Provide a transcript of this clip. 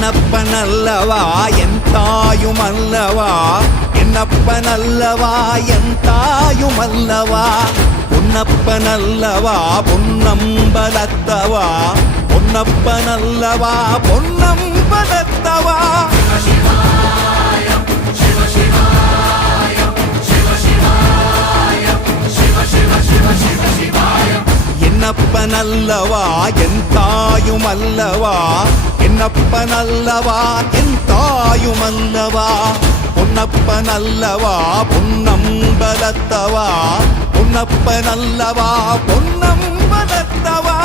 என்னப்பனல்லவா என் தாயுமல்லவா என்னப்பனல்லவா என் தாயுமல்லவா பொன்னப்பனல்லவா பொன்னம்பலத்தவா பொன்னப்பனல்லவா பொன்னம்பலத்தவா என்னப்பனல்லவா என் தாயுமல்லவா என்னப்பனல்லவா என் தாயுமல்லவா பொன்னப்பனல்லவா பொன்னம்பலத்தவா பொன்னப்பனல்லவா பொன்னம்பலத்தவா